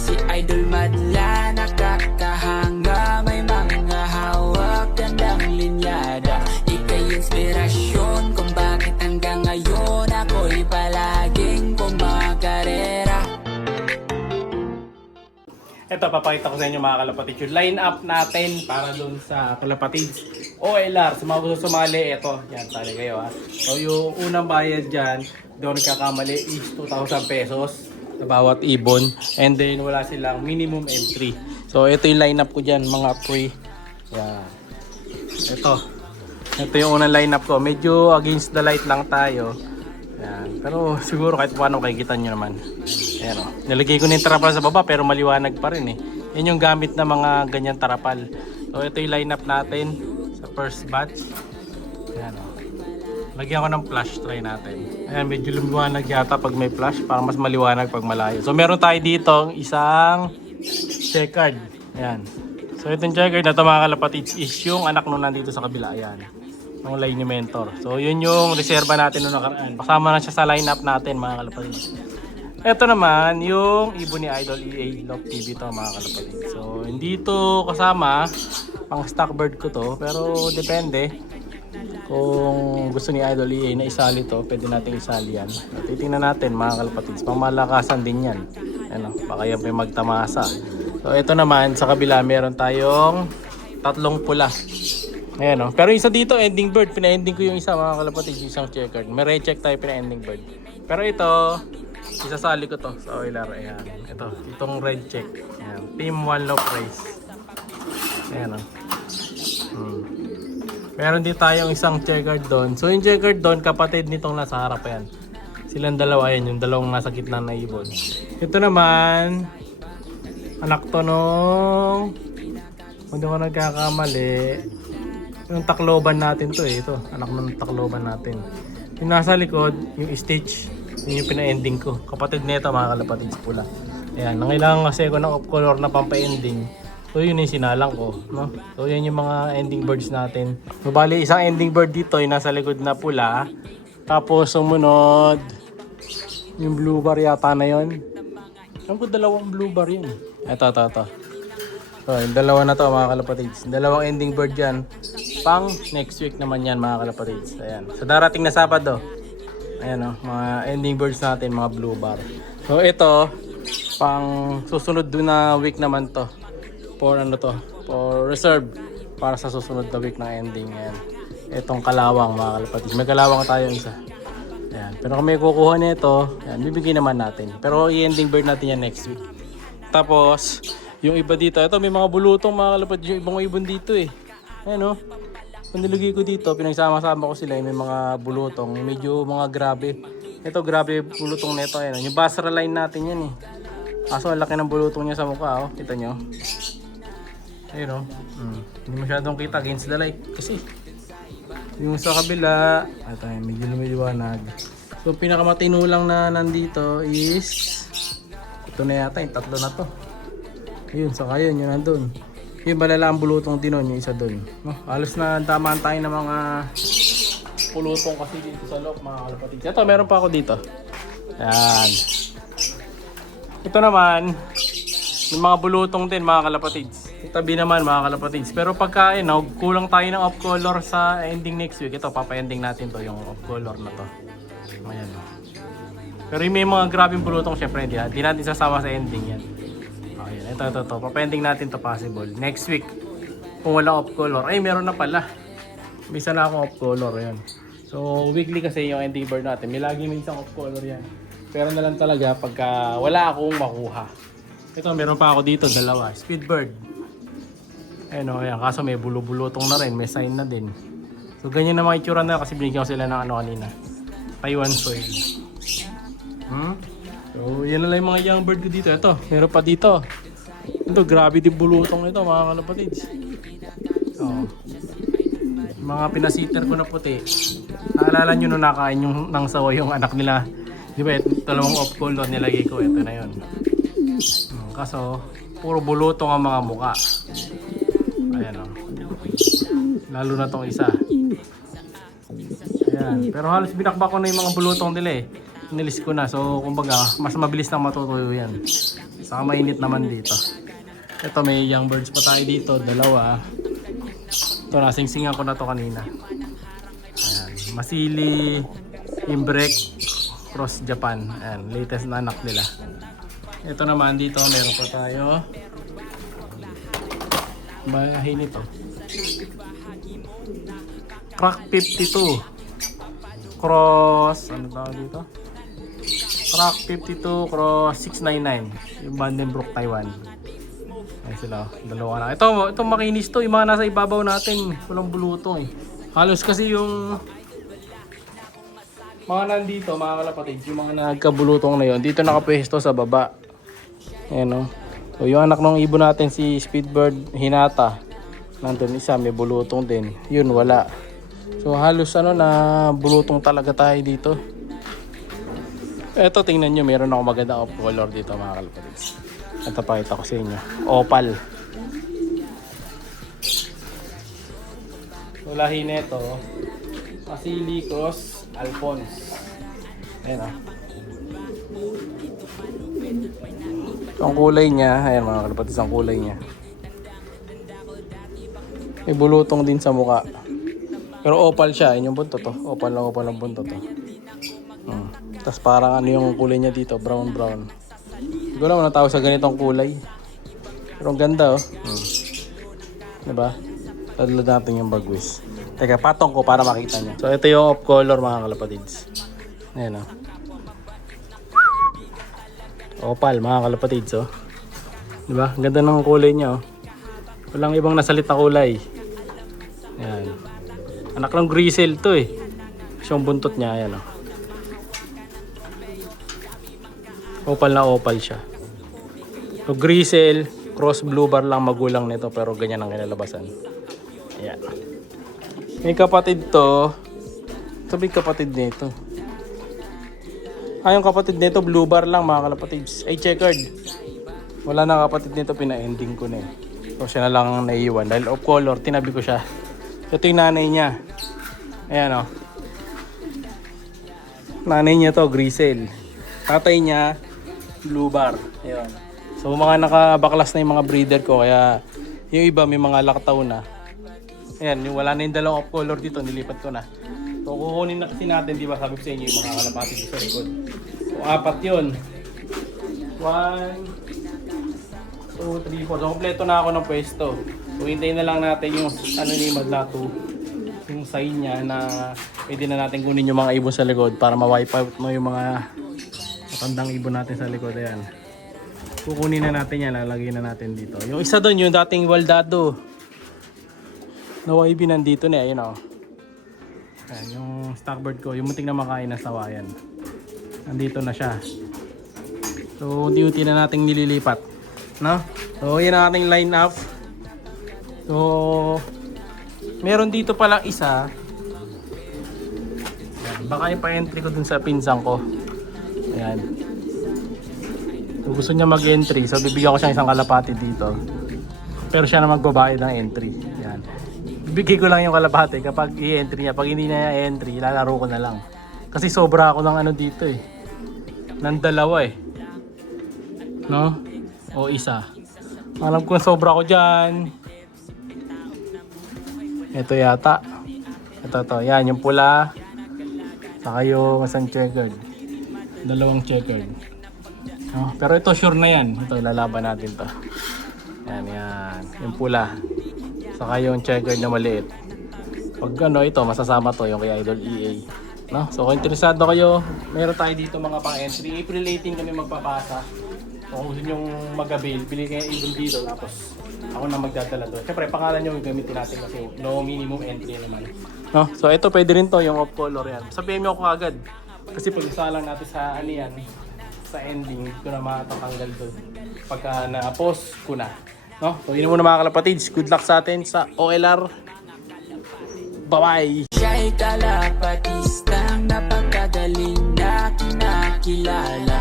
Si Idol madla, nakakahanga, may mga hawak, gandang linyada. Ika'y inspirasyon kung bakit hanggang ngayon ako'y palaging kumakarera. Ito, papakita ko sa inyo mga kalapatids yung line up natin para dun sa kalapatids OLR. Sa mga gusto sumali, ito, yan, tali kayo ha. So yung unang bayad dyan, doon nagkakamali is 2,000 pesos sa bawat ibon. And then wala silang minimum entry. So ito yung line up ko dyan, mga pre. Yan. Ito yung unang line up ko. Medyo against the light lang tayo. Yan. Pero siguro kahit paano makikita nyo naman. Ayan o. Nilagay ko na yung tarapal sa baba pero maliwanag pa rin eh. Yan yung gamit na mga ganyan tarapal. So ito yung lineup natin sa first batch. Ayan o. Lagyan ko ng flash try natin. Ayan, medyo lumiwanag yata pag may flash para mas maliwanag pag malayo. So meron tayo dito isang checkered. Ayan. So itong checkered na ito mga kalapatids is yung anak nung nandito sa kabila. Ayan. Ng line ni Mentor. So yun yung reserva natin noong nakaraan. Pasama na siya sa lineup natin mga kalapatids. Ito naman yung ibon ni Idol EA Love TV to mga kalapatids. So hindi to kasama, pang stock bird ko to, pero depende kung gusto ni Idol EA na isali to, pwede natin isali yan. At titingnan natin mga kalapatids, pang malakasan din yan. Ano, baka yan may magtamasa. So ito naman sa kabila meron tayong tatlong pula. Ayan o. Pero isa dito ending bird, pina-ending ko yung isa mga kalapatids, yung isang checkered. May recheck tayo pina-ending bird. Pero ito isasali ko to sa OLR. Ayan. Itong red check. Ayan. Team 1 low price. Ayan o. Meron din tayong isang checkered doon. So yung checkered doon, kapatid nitong nasa harap. Ayan. Silang dalawa. Ayan. Yung dalawang nasa gitna na ibon. Ito naman, anak to nung, kung di ko nagkakamali, yung takloban natin to eh. Ito. Anak ng takloban natin. Yung nasa likod, yung stitch. Yun yung pina-ending ko. Kapatid nito mga kalapatids pula. Ayan, nangailangan kasi ako ng off-color na pampa-ending. So yun yung sinalang ko. No? So yun yung mga ending birds natin. So bali isang ending bird dito yung nasa likod na pula. Tapos sumunod yung blue bar yata na yun. Alam ko dalawang blue bar yun. Ito. So yung dalawa na to mga kalapatids. Dalawang ending bird yan. Pang next week naman yan mga kalapatids. Ayan. Sa darating na Sabado. Ayan o, mga ending birds natin, mga blue bar. So ito, pang susunod na week naman to. For ano to, for reserve. Para sa susunod na week ng ending. Ayan. Itong kalawang mga kalapatids. May kalawang tayo isa. Ayan. Pero kung may kukuha nito, ayan, bibigyan naman natin. Pero i-ending bird natin yan next week. Tapos, yung iba dito, ito may mga bulutong mga kalapatids. Yung ibang ibon dito eh. Ayan o. Kung nilagay ko dito, pinagsama-sama ko sila, may mga bulutong, medyo mga grabe. Ito grabe bulutong nito, ayan. Yung Basra line natin yan eh. Kaso ang laki ng bulutong niya sa mukha, oh. Kita nyo. Ayun oh. Hindi masyadong kita against the light kasi yung sa kabila, ito medyo lumiliwanag. So pinakamatino lang na nandito is ito na yata, yung tatlo na to. Ayun, saka yun nandun. Yung malalaang bulutong din nun, yung isa dun. No? Halos na tamaan tayo ng mga pulutong kasi dito sa loob mga kalapatids. Ito, meron pa ako dito. Ayan. Ito naman, yung mga bulutong din mga kalapatids. Itabi naman mga kalapatids. Pero pagka kulang tayo ng off color sa ending next week, ito, papa-ending natin to, yung off color na to. Ayan. Pero yung may mga grabing bulutong, syempre hindi natin sasama sa ending yan. Ito. Papending natin to possible. Next week, kung walang off color. Ay, meron na pala. Bisa na akong off color. Ayan. So, weekly kasi yung ending bird natin. May lagi minsan off color yan. Pero na lang talaga pagka wala akong makuha. Ito, meron pa ako dito. Dalawa. Speed bird. Ayan o. Ayan. Kaso may bulubulutong na rin. May sign na din. So, ganyan na mga itsura na kasi binigyan ko sila ng kanina. Taiwan soil. So, yan na lang yung mga young bird ko dito. Ito, meron pa dito. Ito, grabe din bulutong ito mga kalapatids. Oh. Mga pinasiter ko na puti. Naalala nyo nung nakain yung nang sawa yung anak nila. Di ba, dalawang off color nilagay ko. Ito na yun. Kaso, puro bulutong ang mga muka. Ayan o. Lalo na tong isa. Ayan. Pero halos binakbak ko na yung mga bulutong nila eh. Nilis ko na. So, kumbaga, mas mabilis na matutuyo yan. Saka mainit naman dito. Ito may young birds pa tayo dito, dalawa. Ito nasingsingan ko na to kanina. Ayan. Masili, Imbrek, Cross Japan. Ayan, latest na anak nila. Ito naman dito meron pa tayo. Bahay nito. Crack 52. Cross, ano tawag dito? Crack 52 Cross 699. Yung Vandenbroek, Taiwan. Ayan sila, dalawa na. Ito makinis to, yung mga nasa ibabaw natin. Walang bulutong eh. Halos kasi yung mga nandito, mga kalapatid, yung mga nagkabulutong na yun, dito nakapwesto sa baba. Ayan o. So yung anak ng ibon natin, si Speedbird Hinata, nandun isa, may bulutong din. Yun, wala. So halos na bulutong talaga tayo dito. Eto tingnan nyo, meron ako magandang off color dito mga kalapatid. Ito pakita ko sa inyo. Opal. So lahi nito, Masili Cross Alphonse. Ayan o. Ang kulay niya, ayan mga kalapatid, ang kulay niya. May bulutong din sa muka. Pero opal siya, yun yung buntot to. Opal ang buntot to. Tapos parang ano yung kulay niya dito, brown. Hindi ko naman natawag sa ganitong kulay. Pero ang ganda oh. Diba? Tadlad natin yung bagwis. Teka, patong ko para makita niyo. So ito yung off color mga kalapatids. Ayan oh. Opal mga kalapatids oh. Diba? Ang ganda ng kulay niya oh. Walang ibang nasalit na kulay. Ayan. Anak ng grizzle to eh. Siyang buntot niya, ayan oh. Opal na opal siya. So grizzle, cross blue bar lang magulang nito pero ganyan ang kinalabasan. Ayan. May kapatid to. Sabi kapatid nito. Yung kapatid nito blue bar lang mga kalapatids. Ay checkered. Wala na kapatid nito, pina-ending ko na eh. So siya na lang naiiwan dahil off color, tinabi ko siya. Ito yung nanay niya. Ayan o. Nanay niya to, grizzle. Tatay niya, blue bar. Ayan. So mga nakabaklas na yung mga breeder ko, kaya yung iba may mga laktaw na. Ayan, yung wala na yung dalawang off color dito, nilipat ko na. So kukunin na kasi natin, di ba sabi ko sa inyo yung mga kalapati dito sa likod. So 4 yun. 1, 2, 3, 4. So kompleto na ako ng pwesto. So hintayin na lang natin yung ano ni Madlato, yung sign niya na pwede na natin kunin yung mga ibon sa likod para ma-wipe out mo yung mga matandang ibon natin sa likod. Ayan. Kukunin na natin yan, lalagay na natin dito. Yung isa doon, yung dating waldado na YB nandito na, ayun o. Ayan, yung stockbird ko, yung munting na makain ng sawayan. Nandito na siya. So unti-unti na nating nililipat, no? So yun ang ating line up. So meron dito palang isa. Ayan, baka ipa-entry ko dun sa pinsan ko. Ayan. So gusto niya mag-entry, so bibigyan ko siya isang kalapati dito. Pero siya na magbabayad ng entry. Ayan. Bibigay ko lang yung kalapati kapag i-entry niya. Pag hindi niya entry, lalaro ko na lang. Kasi sobra ako ng ano dito eh. Ng dalawa eh. No? O isa. Alam ko sobra ko dyan. Ito yata. Ito. Yan, yung pula. Saka yung isang checkered. Dalawang checkered. No? Pero ito sure na yan. Ito, ilalaban natin to. Yan. Yung pula. Saka yung checkered na maliit. Pag ano, ito, masasama to yung kay Idol EA. No? So kung interesado kayo, meron tayo dito mga pang-entry. April 18 kami magpapasa. So kung gusto nyong mag-avail, pili kayo ibon dito. Tapos ako na magdadala doon. Siyempre, pangalan nyo yung gamitin natin kasi no minimum entry naman. No? So ito pwede rin to, yung off color yan. Sabihin mo ako agad. Kasi pag isalang natin sa ano yan, sa ending, hindi ko na matatanggal doon. Pagka na-post ko na. No? So yun muna mga kalapatids. Good luck sa atin sa OLR. Bye-bye! Siya'y kalapatistang napakagaling na kinakilala.